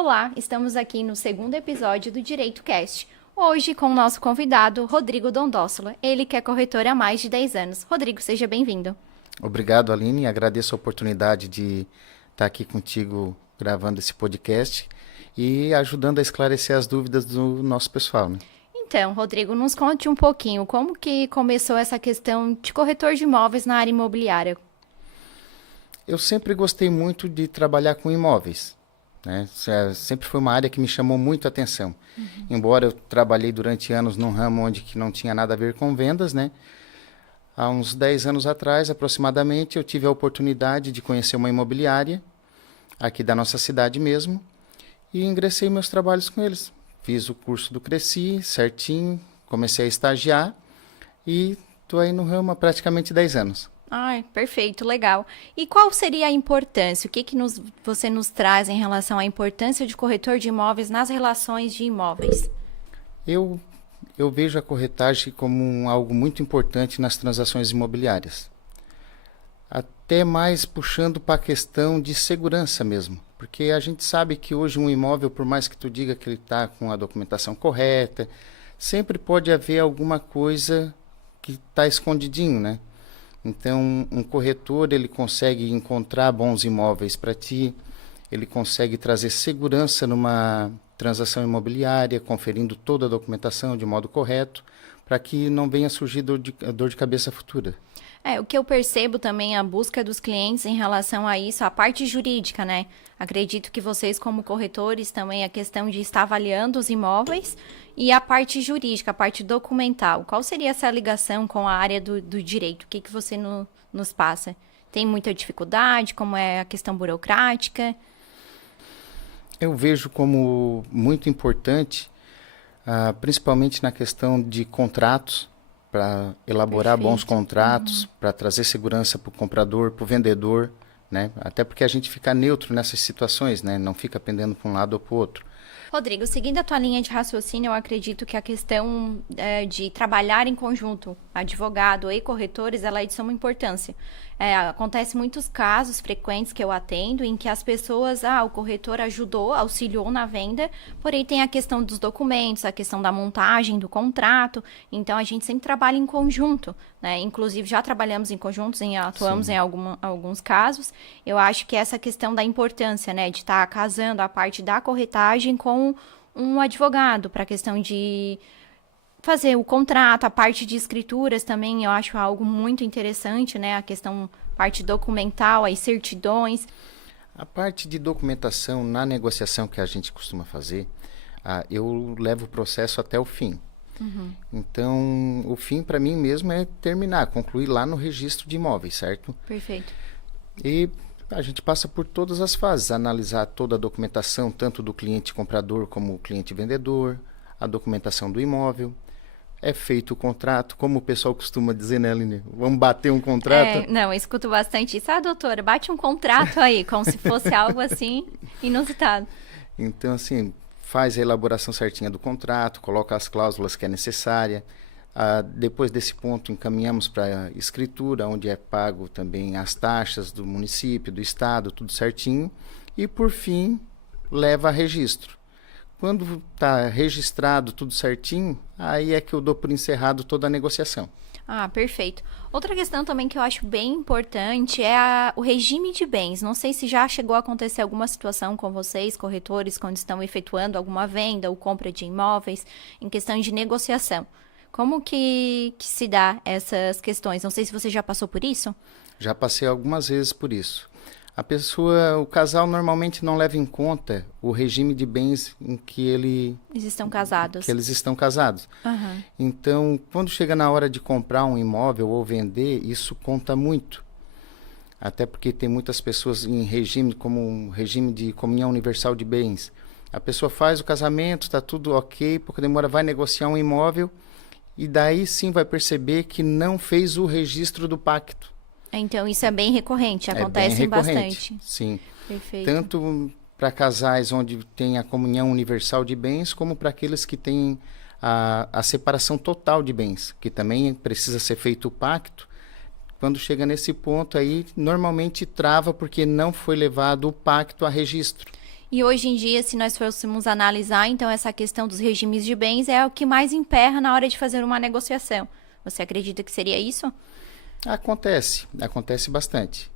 Olá, estamos aqui no segundo episódio do Direito Cast. Hoje com o nosso convidado, Rodrigo Dondossola. Ele que é corretor há mais de 10 anos. Rodrigo, seja bem-vindo. Obrigado, Aline. Agradeço a oportunidade de estar aqui contigo gravando esse podcast e ajudando a esclarecer as dúvidas do nosso pessoal, né? Então, Rodrigo, nos conte um pouquinho como que começou essa questão de corretor de imóveis na área imobiliária. Eu sempre gostei muito de trabalhar com imóveis, né? Sempre foi uma área que me chamou muito a atenção. Embora eu trabalhei durante anos num ramo onde que não tinha nada a ver com vendas, né? Há uns 10 anos atrás, aproximadamente, eu tive a oportunidade de conhecer uma imobiliária aqui da nossa cidade mesmo e ingressei meus trabalhos com eles. Fiz o curso do Cresci certinho, comecei a estagiar e estou aí no ramo há praticamente 10 anos. Ai, perfeito, legal. E qual seria a importância? O que você nos traz em relação à importância de corretor de imóveis nas relações de imóveis? Eu vejo a corretagem como algo muito importante nas transações imobiliárias. Até mais puxando para a questão de segurança mesmo. Porque a gente sabe que hoje um imóvel, por mais que tu diga que ele está com a documentação correta, sempre pode haver alguma coisa que está escondidinho, né? Então, um corretor, ele consegue encontrar bons imóveis para ti, ele consegue trazer segurança numa transação imobiliária, conferindo toda a documentação de modo correto, para que não venha surgir dor de cabeça futura. O que eu percebo também é a busca dos clientes em relação a isso, a parte jurídica, né? Acredito que vocês, como corretores, também a questão de estar avaliando os imóveis e a parte jurídica, a parte documental. Qual seria essa ligação com a área do direito? O que você nos passa? Tem muita dificuldade? Como é a questão burocrática? Eu vejo como muito importante, principalmente na questão de contratos, para elaborar bons contratos, para trazer segurança para o comprador, para o vendedor, né? Até porque a gente fica neutro nessas situações, né? Não fica pendendo para um lado ou para o outro. Rodrigo, seguindo a tua linha de raciocínio, eu acredito que a questão de trabalhar em conjunto, advogado e corretores, ela é de suma importância. Acontece muitos casos frequentes que eu atendo em que as pessoas, o corretor ajudou, auxiliou na venda, porém tem a questão dos documentos, a questão da montagem do contrato, então a gente sempre trabalha em conjunto, né? Inclusive já trabalhamos em conjuntos, atuamos Sim. em alguns casos. Eu acho que essa questão da importância, né, de estar casando a parte da corretagem com um advogado para a questão de fazer o contrato, a parte de escrituras também, eu acho algo muito interessante, né? A questão, parte documental, as certidões. A parte de documentação na negociação que a gente costuma fazer, eu levo o processo até o fim. Então, o fim para mim mesmo é terminar, concluir lá no registro de imóveis, certo? Perfeito. E a gente passa por todas as fases, analisar toda a documentação, tanto do cliente comprador como o cliente vendedor, a documentação do imóvel. É feito o contrato, como o pessoal costuma dizer, né, Aline? Vamos bater um contrato? Não, eu escuto bastante isso. Doutora, bate um contrato aí, como se fosse algo assim inusitado. Então, assim, faz a elaboração certinha do contrato, coloca as cláusulas que é necessária. Depois desse ponto, encaminhamos para a escritura, onde é pago também as taxas do município, do estado, tudo certinho. E, por fim, leva a registro. Quando está registrado tudo certinho, aí é que eu dou por encerrado toda a negociação. Perfeito. Outra questão também que eu acho bem importante é o regime de bens. Não sei se já chegou a acontecer alguma situação com vocês, corretores, quando estão efetuando alguma venda ou compra de imóveis, em questão de negociação. Como que se dá essas questões? Não sei se você já passou por isso. Já passei algumas vezes por isso. O casal normalmente não leva em conta o regime de bens em que eles estão casados. Então, quando chega na hora de comprar um imóvel ou vender, isso conta muito. Até porque tem muitas pessoas em regime, como um regime de comunhão universal de bens. A pessoa faz o casamento, está tudo ok, pouco demora, vai negociar um imóvel e daí sim vai perceber que não fez o registro do pacto. Então, isso é bem recorrente, acontece bastante. Sim. Perfeito. Tanto para casais onde tem a comunhão universal de bens, como para aqueles que têm a separação total de bens, que também precisa ser feito o pacto. Quando chega nesse ponto aí, normalmente trava porque não foi levado o pacto a registro. E hoje em dia, se nós fôssemos analisar, então essa questão dos regimes de bens é o que mais emperra na hora de fazer uma negociação. Você acredita que seria isso? Acontece bastante.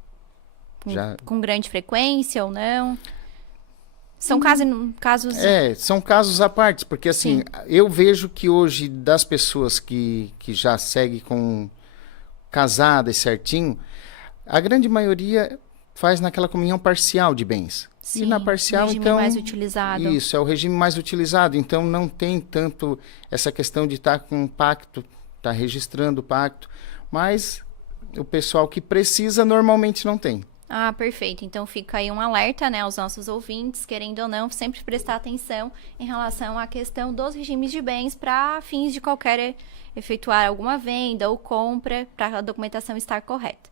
Com grande frequência ou não? São casos... São casos à parte, porque assim, Sim. eu vejo que hoje das pessoas que já seguem com casadas certinho, a grande maioria faz naquela comunhão parcial de bens. Sim, E na parcial, o regime então, mais utilizado. isso, é o regime mais utilizado, então não tem tanto essa questão de estar com um pacto, estar registrando o pacto, mas o pessoal que precisa normalmente não tem. Ah, perfeito. Então fica aí um alerta, né, aos nossos ouvintes, querendo ou não, sempre prestar atenção em relação à questão dos regimes de bens para fins de qualquer efetuar alguma venda ou compra, para a documentação estar correta.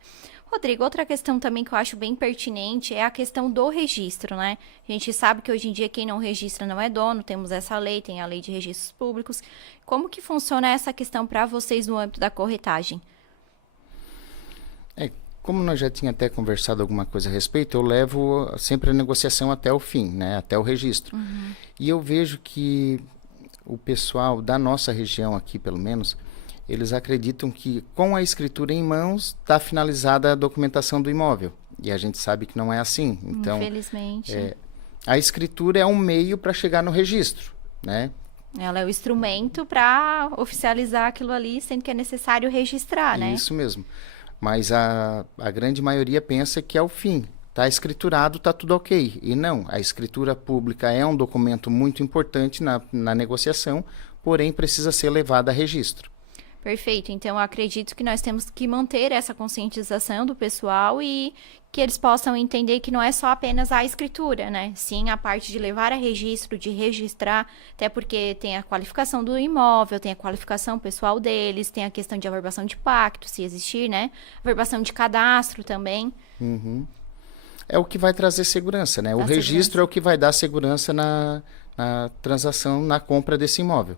Rodrigo, outra questão também que eu acho bem pertinente é a questão do registro, né? A gente sabe que hoje em dia quem não registra não é dono, temos essa lei, tem a lei de registros públicos. Como que funciona essa questão para vocês no âmbito da corretagem? Como nós já tinha até conversado alguma coisa a respeito, eu levo sempre a negociação até o fim, né? Até o registro. E eu vejo que o pessoal da nossa região aqui, pelo menos, eles acreditam que com a escritura em mãos está finalizada a documentação do imóvel. E a gente sabe que não é assim. Então, infelizmente. a escritura é um meio para chegar no registro, né? Ela é o instrumento para oficializar aquilo ali, sendo que é necessário registrar, né? Isso mesmo. Mas a grande maioria pensa que é o fim. Está escriturado, está tudo ok. E não, a escritura pública é um documento muito importante na negociação, porém precisa ser levada a registro. Perfeito. Então, eu acredito que nós temos que manter essa conscientização do pessoal e que eles possam entender que não é só apenas a escritura, né? Sim, a parte de levar a registro, de registrar, até porque tem a qualificação do imóvel, tem a qualificação pessoal deles, tem a questão de averbação de pacto, se existir, né? Averbação de cadastro também. É o que vai trazer segurança, né? O registro é o que vai dar segurança na transação, na compra desse imóvel.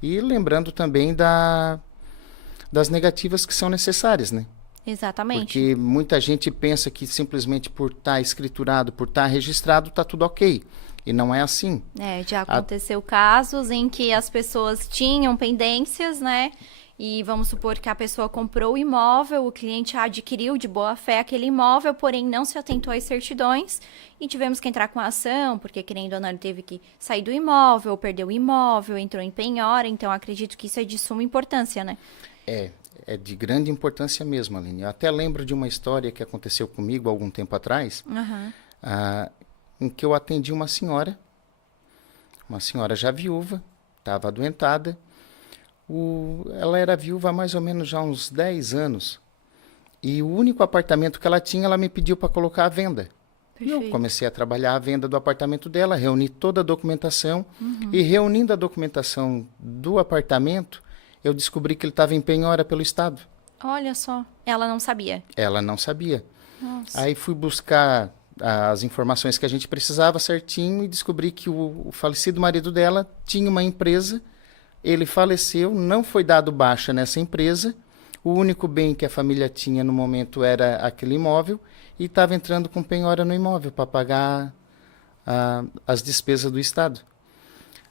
E lembrando também das negativas que são necessárias, né? Exatamente. Porque muita gente pensa que simplesmente por estar escriturado, por estar registrado, está tudo ok. E não é assim. Já aconteceu casos em que as pessoas tinham pendências, né? E vamos supor que a pessoa comprou o imóvel, o cliente adquiriu de boa fé aquele imóvel, porém não se atentou às certidões e tivemos que entrar com a ação, porque querendo ou não ele teve que sair do imóvel, perdeu o imóvel, entrou em penhora, então acredito que isso é de suma importância, né? É de grande importância mesmo, Aline. Eu até lembro de uma história que aconteceu comigo há algum tempo atrás, em que eu atendi uma senhora já viúva, estava adoentada. Ela era viúva há mais ou menos já uns 10 anos. E o único apartamento que ela tinha, ela me pediu para colocar à venda. Perfeito. Eu comecei a trabalhar a venda do apartamento dela, reuni toda a documentação. E reunindo a documentação do apartamento, eu descobri que ele estava em penhora pelo Estado. Olha só, ela não sabia. Ela não sabia. Nossa. Aí fui buscar as informações que a gente precisava certinho e descobri que o falecido marido dela tinha uma empresa. Ele faleceu, não foi dado baixa nessa empresa. O único bem que a família tinha no momento era aquele imóvel e estava entrando com penhora no imóvel para pagar as despesas do Estado.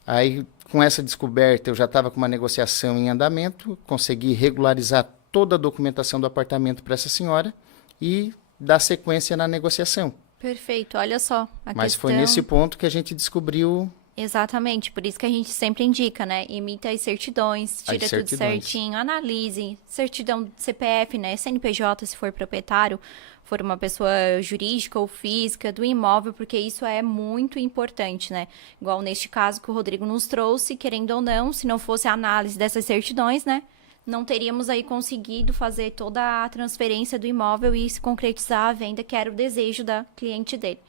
Aí, com essa descoberta, eu já estava com uma negociação em andamento, consegui regularizar toda a documentação do apartamento para essa senhora e dar sequência na negociação. Perfeito, olha só. Mas foi nesse ponto que a gente descobriu... Exatamente, por isso que a gente sempre indica, né? Imita as certidões, tira tudo certinho, analise, certidão de CPF, né? CNPJ, se for proprietário, for uma pessoa jurídica ou física do imóvel, porque isso é muito importante, né? Igual neste caso que o Rodrigo nos trouxe, querendo ou não, se não fosse a análise dessas certidões, né? Não teríamos aí conseguido fazer toda a transferência do imóvel e se concretizar a venda, que era o desejo da cliente dele.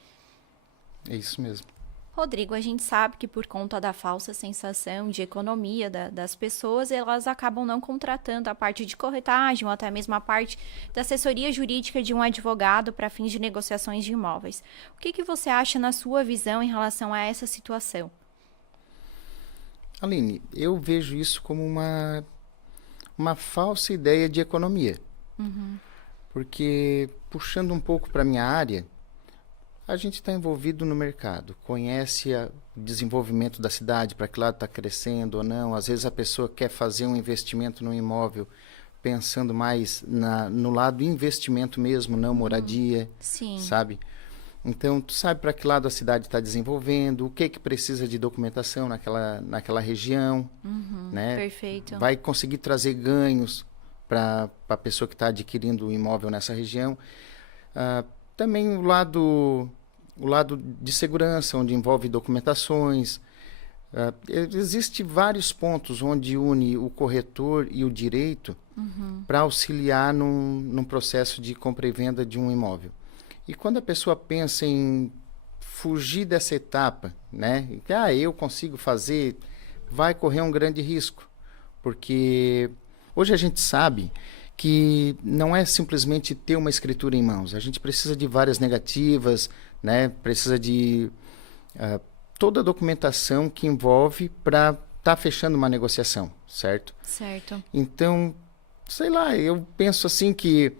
É isso mesmo. Rodrigo, a gente sabe que por conta da falsa sensação de economia das pessoas, elas acabam não contratando a parte de corretagem ou até mesmo a parte da assessoria jurídica de um advogado para fins de negociações de imóveis. O que você acha na sua visão em relação a essa situação? Aline, eu vejo isso como uma falsa ideia de economia. Porque, puxando um pouco para a minha área, A gente está envolvido no mercado, conhece o desenvolvimento da cidade, para que lado está crescendo ou não. Às vezes a pessoa quer fazer um investimento no imóvel pensando mais no lado investimento mesmo, não moradia, Sim. sabe? Então, tu sabe para que lado a cidade está desenvolvendo, o que precisa de documentação naquela região, né? Perfeito. Vai conseguir trazer ganhos para a pessoa que está adquirindo o imóvel nessa região. Também o lado de segurança, onde envolve documentações. Existem vários pontos onde une o corretor e o direito para auxiliar num processo de compra e venda de um imóvel. E quando a pessoa pensa em fugir dessa etapa, né? Eu consigo fazer, vai correr um grande risco. Porque hoje a gente sabe que não é simplesmente ter uma escritura em mãos. A gente precisa de várias negativas, né? Precisa de toda a documentação que envolve para estar fechando uma negociação, certo? Certo. Então, sei lá, eu penso assim que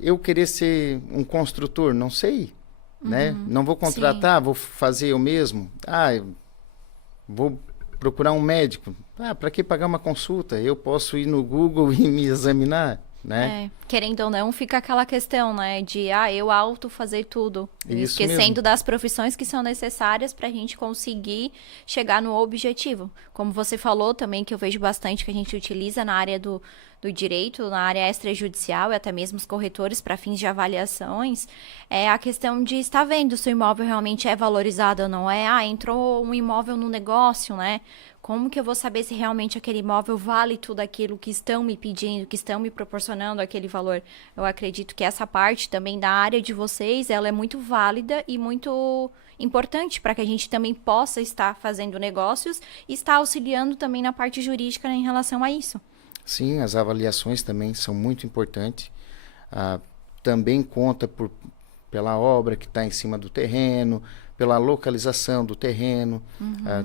eu querer ser um construtor, não sei, né? Não vou contratar, vou fazer eu mesmo. Eu vou procurar um médico. Para que pagar uma consulta? Eu posso ir no Google e me examinar, né? Querendo ou não, fica aquela questão, né? De, eu auto fazer tudo. Isso Esquecendo mesmo. das profissões que são necessárias para a gente conseguir chegar no objetivo. Como você falou também, que eu vejo bastante que a gente utiliza na área do direito, na área extrajudicial e até mesmo os corretores para fins de avaliações, é a questão de estar vendo se o imóvel realmente é valorizado ou não é. Entrou um imóvel no negócio, né? Como que eu vou saber se realmente aquele imóvel vale tudo aquilo que estão me pedindo, que estão me proporcionando aquele valor? Eu acredito que essa parte também da área de vocês, ela é muito válida e muito importante para que a gente também possa estar fazendo negócios e estar auxiliando também na parte jurídica em relação a isso. Sim, as avaliações também são muito importantes. Também conta pela obra que está em cima do terreno, pela localização do terreno.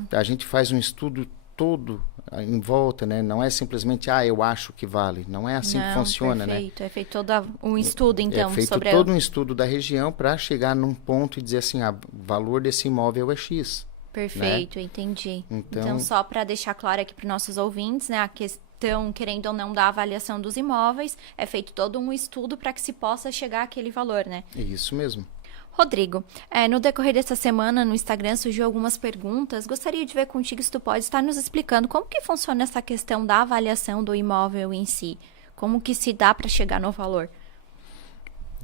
A gente faz um estudo todo em volta, né? Não é simplesmente, eu acho que vale. Não é assim que funciona, perfeito. né? É feito todo um estudo, então, É feito sobre todo um estudo da região para chegar num ponto e dizer assim, o valor desse imóvel é X. Perfeito, entendi. Então, Então só para deixar claro aqui para os nossos ouvintes, né, a questão, querendo ou não, da avaliação dos imóveis, é feito todo um estudo para que se possa chegar àquele valor, né? Isso mesmo. Rodrigo, no decorrer dessa semana no Instagram surgiu algumas perguntas. Gostaria de ver contigo se tu pode estar nos explicando como que funciona essa questão da avaliação do imóvel em si. Como que se dá para chegar no valor?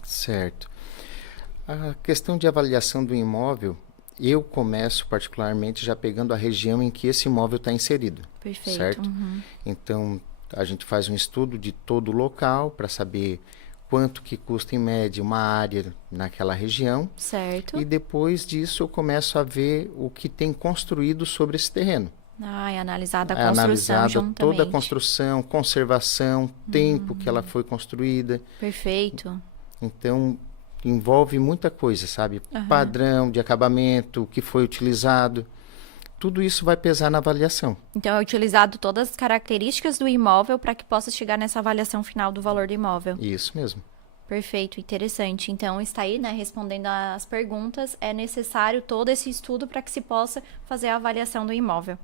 Certo. A questão de avaliação do imóvel, eu começo particularmente já pegando a região em que esse imóvel está inserido. Perfeito. Certo? Então, a gente faz um estudo de todo o local para saber quanto que custa em média uma área naquela região. Certo. E depois disso eu começo a ver o que tem construído sobre esse terreno. É analisada a É construção analisada juntamente. toda a construção, conservação, tempo que ela foi construída. Perfeito. Então, envolve muita coisa, sabe? Padrão de acabamento, o que foi utilizado. Tudo isso vai pesar na avaliação. Então, é utilizado todas as características do imóvel para que possa chegar nessa avaliação final do valor do imóvel. Isso mesmo. Perfeito, interessante. Então, está aí, né, respondendo às perguntas, é necessário todo esse estudo para que se possa fazer a avaliação do imóvel.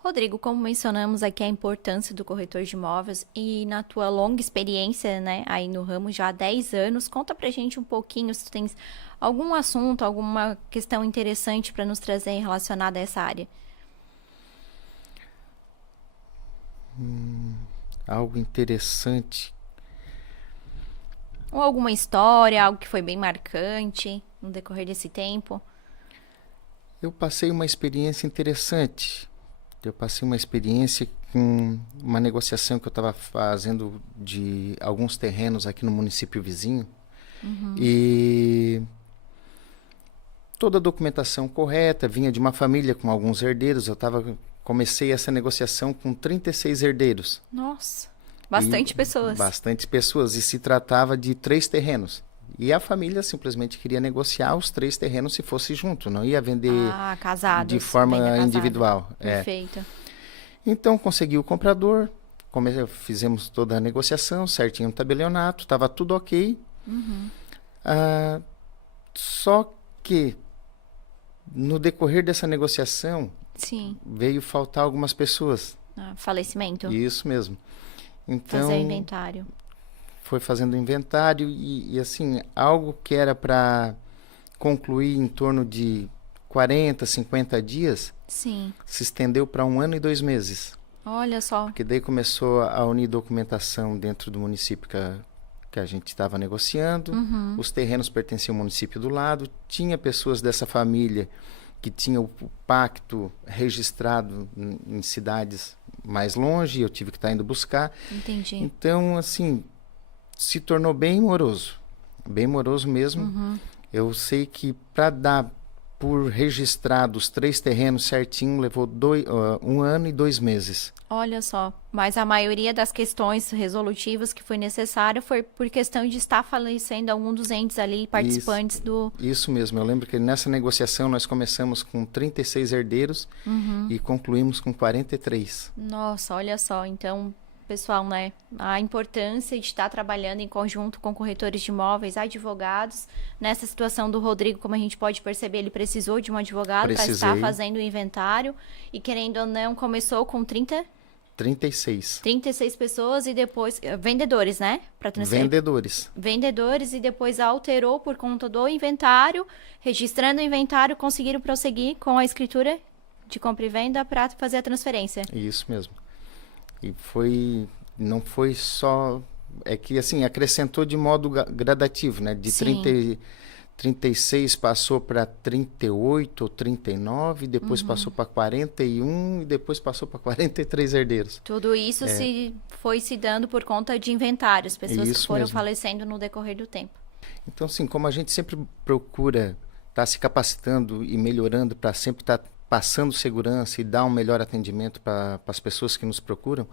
Rodrigo, como mencionamos aqui a importância do corretor de imóveis e na tua longa experiência, né, aí no ramo já há 10 anos, conta pra gente um pouquinho se tu tens algum assunto, alguma questão interessante para nos trazer relacionada a essa área. Algo interessante. Ou alguma história, algo que foi bem marcante no decorrer desse tempo. Eu passei uma experiência interessante. Eu passei uma experiência com uma negociação que eu estava fazendo de alguns terrenos aqui no município vizinho. E toda a documentação correta, vinha de uma família com alguns herdeiros. Comecei essa negociação com 36 herdeiros. Nossa, bastante pessoas. Bastante pessoas. E se tratava de 3 terrenos. E a família simplesmente queria negociar os 3 terrenos se fosse junto. Não ia vender casados, de forma venda casada. individual. Perfeito. Então, consegui o comprador. Fizemos toda a negociação, certinho no tabelionato. Estava tudo ok. Só que no decorrer dessa negociação Sim. veio faltar algumas pessoas. Falecimento. Isso mesmo. Então, Fazer o inventário. foi fazendo inventário e assim, algo que era para concluir em torno de 40, 50 dias, Sim. se estendeu para 1 ano e 2 meses. Olha só. Porque daí começou a unir documentação dentro do município que a gente estava negociando. Os terrenos pertenciam ao município do lado. Tinha pessoas dessa família que tinham o pacto registrado em cidades mais longe. Eu tive que estar indo buscar. Entendi. Então, assim, se tornou bem moroso mesmo. Eu sei que para dar por registrado os 3 terrenos certinho, levou 1 ano e 2 meses. Olha só, mas a maioria das questões resolutivas que foi necessário foi por questão de estar falecendo algum dos entes ali, participantes do... Isso mesmo, eu lembro que nessa negociação nós começamos com 36 herdeiros e concluímos com 43. Nossa, olha só, então, pessoal, né, a importância de estar trabalhando em conjunto com corretores de imóveis, advogados. Nessa situação do Rodrigo, como a gente pode perceber, ele precisou de um advogado para estar fazendo o inventário e, querendo ou não, começou com 36 pessoas e depois... Vendedores, né? Vendedores e depois alterou por conta do inventário. Registrando o inventário, conseguiram prosseguir com a escritura de compra e venda para fazer a transferência. Isso mesmo. E não foi só... É que, assim, acrescentou de modo gradativo, né? De 36 passou para 38 ou 39, depois passou para 41 e depois passou para 43 herdeiros. Tudo isso foi se dando por conta de inventários, pessoas que foram falecendo no decorrer do tempo. Então, assim, como a gente sempre procura estar se capacitando e melhorando para sempre estar passando segurança e dar um melhor atendimento para as pessoas que nos procuram,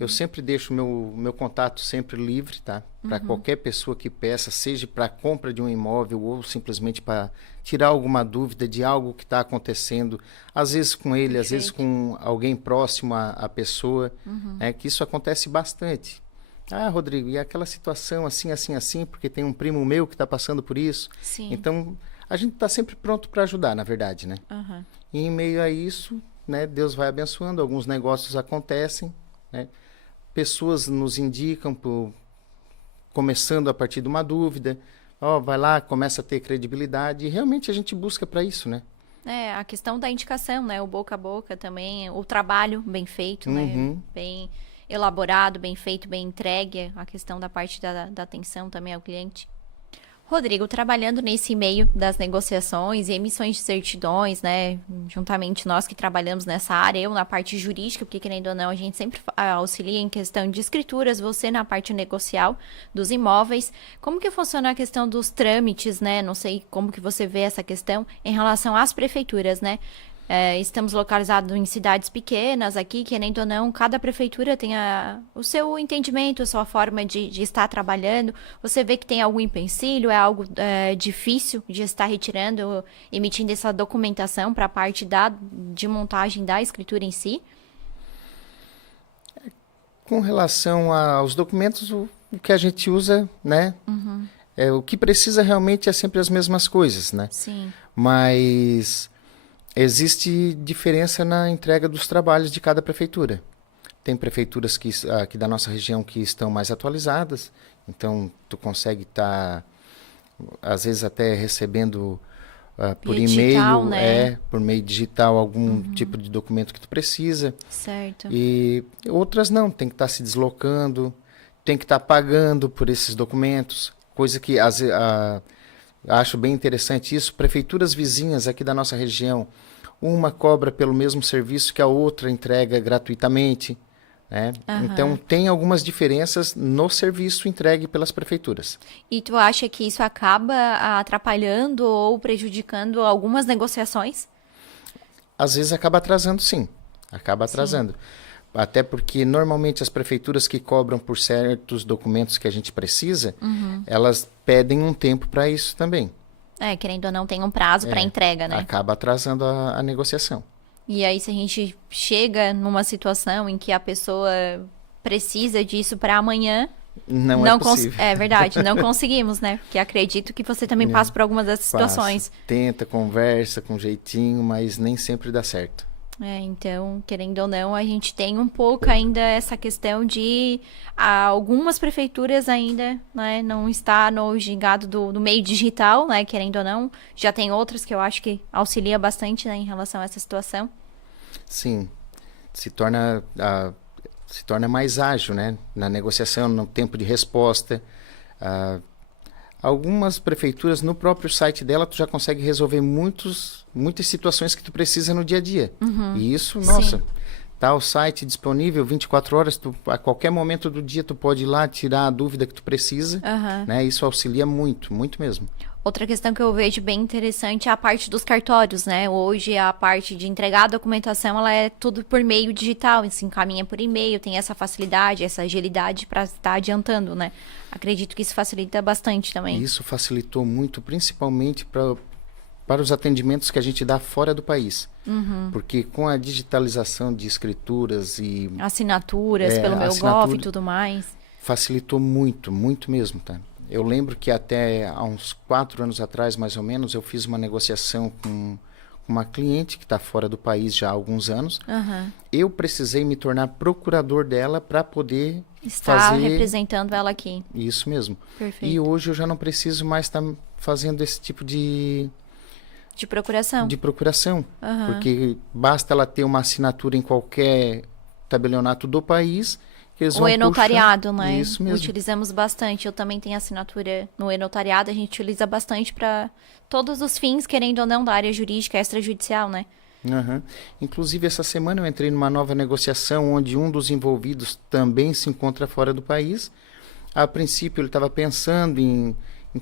eu sempre deixo meu contato sempre livre, tá? Para qualquer pessoa que peça, seja para compra de um imóvel ou simplesmente para tirar alguma dúvida de algo que está acontecendo, às vezes com ele, às vezes com alguém próximo à pessoa, que isso acontece bastante. Ah, Rodrigo, e aquela situação assim, porque tem um primo meu que está passando por isso. Sim. Então, a gente está sempre pronto para ajudar, na verdade, né? E em meio a isso, né, Deus vai abençoando, alguns negócios acontecem, né? Pessoas nos indicam, começando a partir de uma dúvida, vai lá, começa a ter credibilidade, e realmente a gente busca para isso, né? A questão da indicação, né? O boca a boca também, o trabalho bem feito, né? Bem elaborado, bem feito, bem entregue, a questão da parte da atenção também ao cliente. Rodrigo, trabalhando nesse meio das negociações e emissões de certidões, né, juntamente nós que trabalhamos nessa área, eu na parte jurídica, porque querendo ou não, a gente sempre auxilia em questão de escrituras, você na parte negocial dos imóveis. Como que funciona a questão dos trâmites, né? Não sei como que você vê essa questão em relação às prefeituras, né? Estamos localizados em cidades pequenas aqui, querendo ou não, cada prefeitura tem o seu entendimento, a sua forma de estar trabalhando. Você vê que tem algum empecilho, é algo difícil de estar retirando, emitindo essa documentação para a parte de montagem da escritura em si? Com relação aos documentos, o que a gente usa, né? O que precisa realmente é sempre as mesmas coisas, né? Sim. Mas... existe diferença na entrega dos trabalhos de cada prefeitura. Tem prefeituras aqui da nossa região que estão mais atualizadas, então tu consegue estar, às vezes até recebendo por e-mail, né? Por meio digital, algum tipo de documento que tu precisa. Certo. E outras não, tem que estar se deslocando, tem que estar pagando por esses documentos, coisa que acho bem interessante isso. Prefeituras vizinhas aqui da nossa região, uma cobra pelo mesmo serviço que a outra entrega gratuitamente, né? Então, tem algumas diferenças no serviço entregue pelas prefeituras. E tu acha que isso acaba atrapalhando ou prejudicando algumas negociações? Às vezes acaba atrasando, sim. Acaba atrasando. Até porque, normalmente, as prefeituras que cobram por certos documentos que a gente precisa, elas pedem um tempo para isso também. Querendo ou não, tem um prazo para entrega, né? Acaba atrasando a negociação. E aí, se a gente chega numa situação em que a pessoa precisa disso para amanhã, Não é possível. É verdade, não conseguimos, né? Porque acredito que você também passa por algumas dessas situações. Tenta, conversa com jeitinho, mas nem sempre dá certo. Então, querendo ou não, a gente tem um pouco ainda essa questão de algumas prefeituras ainda, né, não está no gingado do meio digital, né, querendo ou não. Já tem outras que eu acho que auxilia bastante, né, em relação a essa situação. Sim, se torna mais ágil, né, na negociação, no tempo de resposta. Algumas prefeituras, no próprio site dela, tu já consegue resolver muitas situações que tu precisa no dia a dia. E isso, nossa, Sim. tá o site disponível 24 horas, a qualquer momento do dia tu pode ir lá tirar a dúvida que tu precisa, né? Isso auxilia muito, muito mesmo. Outra questão que eu vejo bem interessante é a parte dos cartórios, né? Hoje a parte de entregar a documentação, ela é tudo por meio digital, se encaminha por e-mail, tem essa facilidade, essa agilidade para estar adiantando, né? Acredito que isso facilita bastante também. Isso facilitou muito, principalmente para os atendimentos que a gente dá fora do país. Porque com a digitalização de escrituras e... Assinaturas pelo meu Gov e tudo mais. Facilitou muito, muito mesmo, tá? Eu lembro que até há uns 4 anos atrás, mais ou menos, eu fiz uma negociação com uma cliente que está fora do país já há alguns anos. Eu precisei me tornar procurador dela para poder estar representando ela aqui. Isso mesmo. Perfeito. E hoje eu já não preciso mais estar fazendo esse tipo de procuração. Porque basta ela ter uma assinatura em qualquer tabelionato do país. O e-notariado, né? Isso mesmo. Utilizamos bastante. Eu também tenho assinatura no e-notariado. A gente utiliza bastante para todos os fins, querendo ou não, da área jurídica extrajudicial, né? Inclusive, essa semana eu entrei numa nova negociação onde um dos envolvidos também se encontra fora do país. A princípio, ele estava pensando em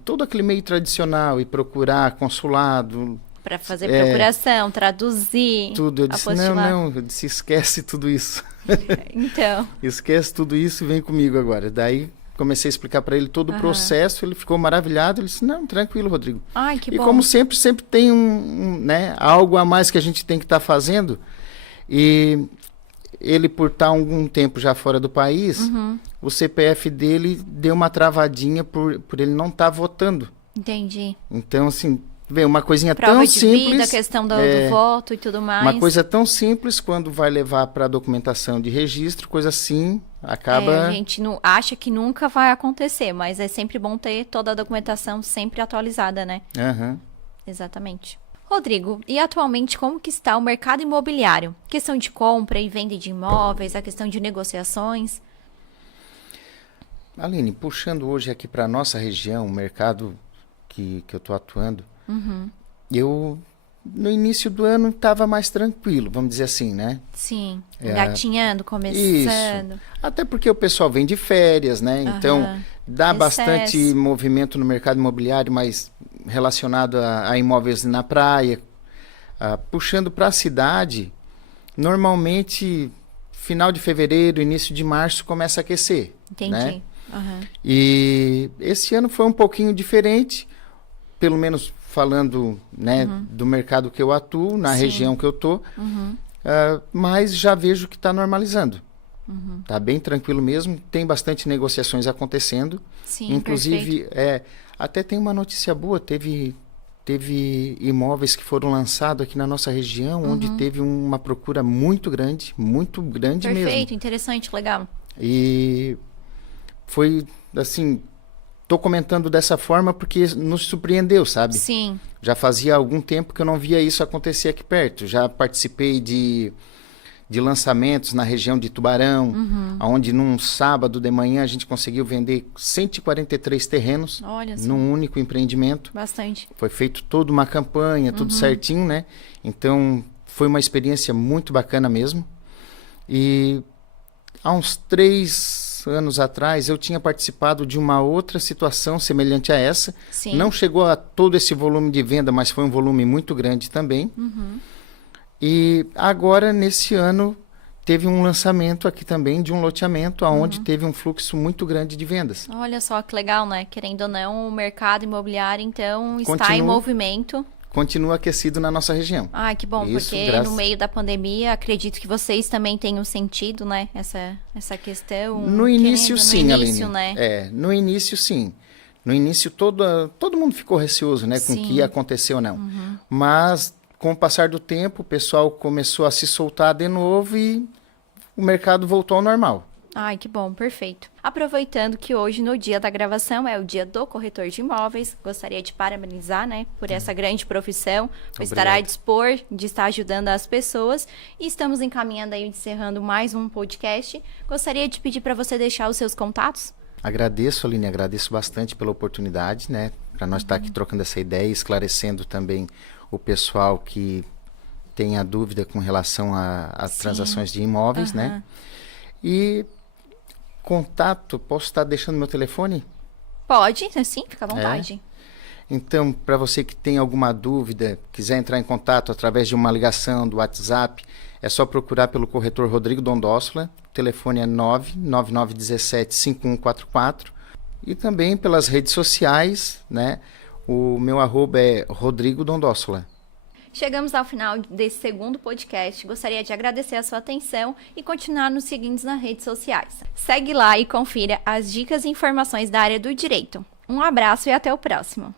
todo aquele meio tradicional e procurar consulado. Para fazer procuração, traduzir. Tudo. Eu disse, não, eu disse, esquece tudo isso. Então. Esquece tudo isso e vem comigo agora. Daí comecei a explicar para ele todo o processo, ele ficou maravilhado, ele disse, não, tranquilo, Rodrigo. Ai, que bom. E como sempre tem né, algo a mais que a gente tem que estar fazendo. E ele, por estar algum tempo já fora do país, o CPF dele deu uma travadinha por ele não estar votando. Entendi. Então, assim, vê, uma coisinha prova tão de simples... vida, a questão do voto e tudo mais. Uma coisa tão simples, quando vai levar para a documentação de registro, coisa assim, acaba... a gente não acha que nunca vai acontecer, mas é sempre bom ter toda a documentação sempre atualizada, né? Exatamente. Rodrigo, e atualmente como que está o mercado imobiliário? Questão de compra e venda de imóveis, a questão de negociações? Aline, puxando hoje aqui para a nossa região, o mercado que eu estou atuando, eu, no início do ano, estava mais tranquilo, vamos dizer assim, né? Sim, engatinhando, começando. Isso. Até porque o pessoal vem de férias, né? Então, dá bastante movimento no mercado imobiliário, mas relacionado a imóveis na praia. Puxando para a cidade, normalmente, final de fevereiro, início de março, começa a aquecer. Entendi. Né? E esse ano foi um pouquinho diferente, pelo menos falando, né, do mercado que eu atuo, na região que eu tô, mas já vejo que está normalizando. Tá bem tranquilo mesmo, tem bastante negociações acontecendo. Sim, inclusive, até tem uma notícia boa, teve imóveis que foram lançados aqui na nossa região, onde teve uma procura muito grande mesmo. Perfeito, interessante, legal. E foi, assim... Estou comentando dessa forma porque nos surpreendeu, sabe? Sim. Já fazia algum tempo que eu não via isso acontecer aqui perto. Já participei de lançamentos na região de Tubarão, onde num sábado de manhã a gente conseguiu vender 143 terrenos num único empreendimento. Bastante. Foi feito toda uma campanha, tudo certinho, né? Então, foi uma experiência muito bacana mesmo. E há uns 3 anos atrás, eu tinha participado de uma outra situação semelhante a essa. Sim. Não chegou a todo esse volume de venda, mas foi um volume muito grande também. E agora, nesse ano, teve um lançamento aqui também de um loteamento, onde teve um fluxo muito grande de vendas. Olha só que legal, né? Querendo ou não, o mercado imobiliário, então, está em movimento. continua aquecido na nossa região. Ai, que bom, Isso, porque graças... no meio da pandemia, acredito que vocês também tenham sentido, né, essa questão. No início, sim, no início, Aline. né? No início, sim. No início, todo mundo ficou receoso, né, com o Sim. que ia acontecer ou não. Mas, com o passar do tempo, o pessoal começou a se soltar de novo e o mercado voltou ao normal. Ai, que bom, perfeito. Aproveitando que hoje, no dia da gravação, é o dia do corretor de imóveis, gostaria de parabenizar, né, por essa grande profissão, por estar a dispor de estar ajudando as pessoas. E estamos encaminhando aí, encerrando mais um podcast. Gostaria de pedir para você deixar os seus contatos. Agradeço, Aline, agradeço bastante pela oportunidade, né, para nós estar aqui trocando essa ideia e esclarecendo também o pessoal que tem a dúvida com relação às transações de imóveis, né. E contato, posso estar deixando meu telefone? Pode, sim, fica à vontade. Então, para você que tem alguma dúvida, quiser entrar em contato através de uma ligação do WhatsApp, é só procurar pelo corretor Rodrigo Dondossola, o telefone é 999175144, e também pelas redes sociais, né? O meu arroba é Rodrigo Dondossola. Chegamos ao final desse segundo podcast. Gostaria de agradecer a sua atenção e continuar nos seguindo nas redes sociais. Segue lá e confira as dicas e informações da área do direito. Um abraço e até o próximo.